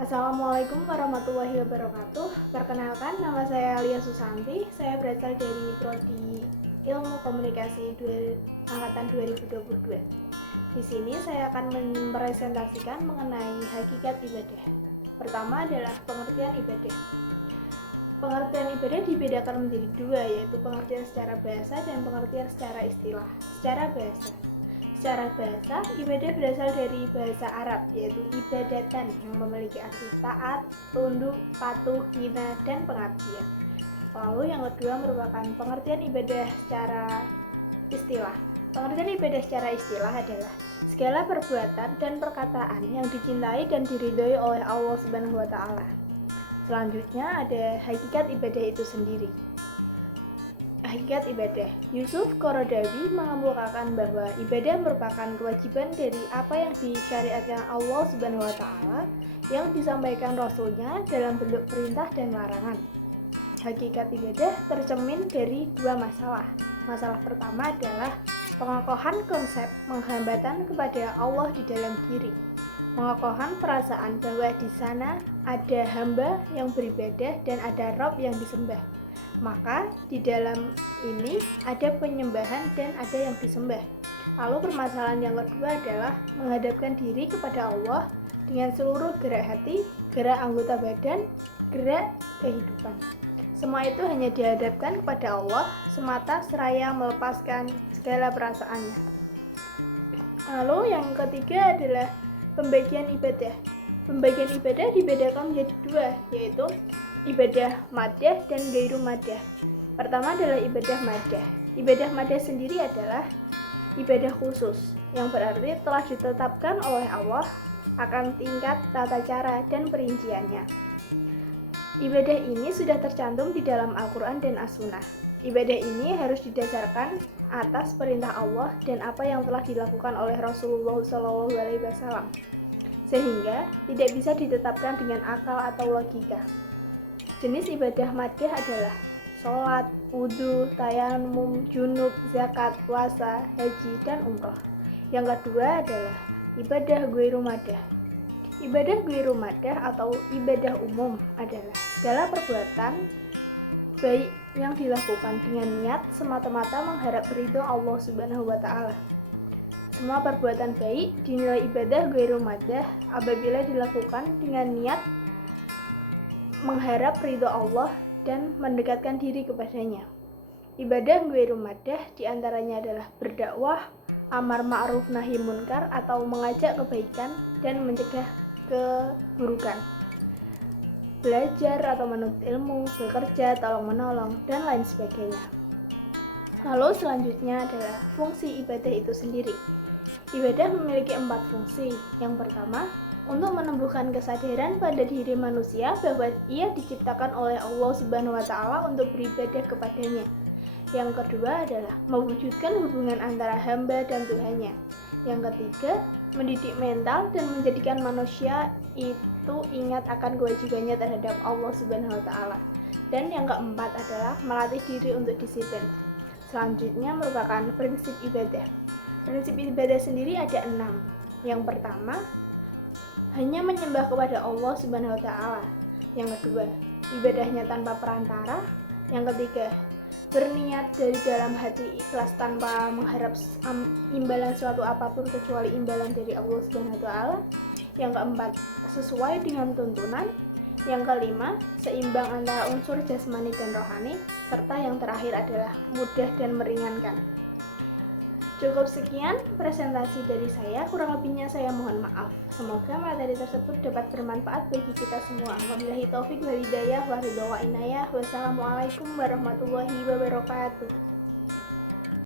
Assalamualaikum warahmatullahi wabarakatuh. Perkenalkan, nama saya Lia Susanti. Saya berasal dari Prodi Ilmu Komunikasi angkatan 2022. Di sini saya akan mempresentasikan mengenai hakikat ibadah. Pertama adalah pengertian ibadah. Pengertian ibadah dibedakan menjadi dua, yaitu pengertian secara bahasa dan pengertian secara istilah. Secara bahasa, ibadah berasal dari bahasa Arab, yaitu ibadatan yang memiliki arti taat, tunduk, patuh, hina, dan pengabdian. Lalu yang kedua merupakan pengertian ibadah secara istilah. Pengertian ibadah secara istilah adalah segala perbuatan dan perkataan yang dicintai dan diridhoi oleh Allah Subhanahu wa taala. Selanjutnya ada hakikat ibadah itu sendiri. Hakikat ibadah. Yusuf Qaradawi mengemukakan bahwa ibadah merupakan kewajiban dari apa yang disyariatkan Allah Subhanahu wa taala yang disampaikan Rasulnya dalam bentuk perintah dan larangan. Hakikat ibadah tercermin dari dua masalah. Masalah pertama adalah pengokohan konsep penghambatan kepada Allah di dalam diri. Mengokohkan perasaan bahwa di sana ada hamba yang beribadah dan ada Rabb yang disembah. Maka di dalam ini ada penyembahan dan ada yang disembah. Lalu permasalahan yang kedua adalah menghadapkan diri kepada Allah dengan seluruh gerak hati, gerak anggota badan, gerak kehidupan. Semua itu hanya dihadapkan kepada Allah semata seraya melepaskan segala perasaannya. Lalu yang ketiga adalah pembagian ibadah. Pembagian ibadah dibedakan menjadi dua, yaitu ibadah madah dan gairu madah. Pertama adalah ibadah madah. Ibadah madah sendiri adalah ibadah khusus, yang berarti telah ditetapkan oleh Allah akan tingkat, tata cara, dan perinciannya. Ibadah ini sudah tercantum di dalam Al-Quran dan As-Sunnah. Ibadah ini harus didasarkan atas perintah Allah dan apa yang telah dilakukan oleh Rasulullah SAW, sehingga tidak bisa ditetapkan dengan akal atau logika. Jenis ibadah madah adalah sholat, wudhu, tayamum, junub, zakat, puasa, haji, dan umroh. Yang kedua adalah ibadah ghairu madah. Ibadah ghairu madah atau ibadah umum adalah segala perbuatan baik yang dilakukan dengan niat semata-mata mengharap ridho Allah Subhanahu wa taala. Semua perbuatan baik dinilai ibadah ghairu madah apabila dilakukan dengan niat mengharap ridho Allah dan mendekatkan diri kepadanya. Ibadah ghairu madah diantaranya adalah berdakwah, amar ma'ruf nahi munkar atau mengajak kebaikan dan mencegah keburukan, belajar atau menuntut ilmu, bekerja, tolong menolong, dan lain sebagainya. Lalu selanjutnya adalah fungsi ibadah itu sendiri. Ibadah memiliki 4 fungsi. Yang pertama, untuk menumbuhkan kesadaran pada diri manusia bahwa ia diciptakan oleh Allah Subhanahu wa taala untuk beribadah kepadanya. Yang kedua adalah mewujudkan hubungan antara hamba dan Tuhannya. Yang ketiga, mendidik mental dan menjadikan manusia itu ingat akan kewajibannya terhadap Allah Subhanahu wa taala. Dan yang keempat adalah melatih diri untuk disiplin. Selanjutnya merupakan prinsip ibadah. Prinsip ibadah sendiri ada 6. Yang pertama, hanya menyembah kepada Allah Subhanahu wa taala. Yang kedua, ibadahnya tanpa perantara. Yang ketiga, berniat dari dalam hati ikhlas tanpa mengharap imbalan suatu apapun kecuali imbalan dari Allah Subhanahu wa taala. Yang keempat, sesuai dengan tuntunan. Yang kelima, seimbang antara unsur jasmani dan rohani. Serta yang terakhir adalah mudah dan meringankan. Cukup sekian presentasi dari saya, kurang lebihnya saya mohon maaf. Semoga materi tersebut dapat bermanfaat bagi kita semua. Wabillahi taufik wal hidayah wa ridha wa inayah. Wassalamualaikum warahmatullahi wabarakatuh.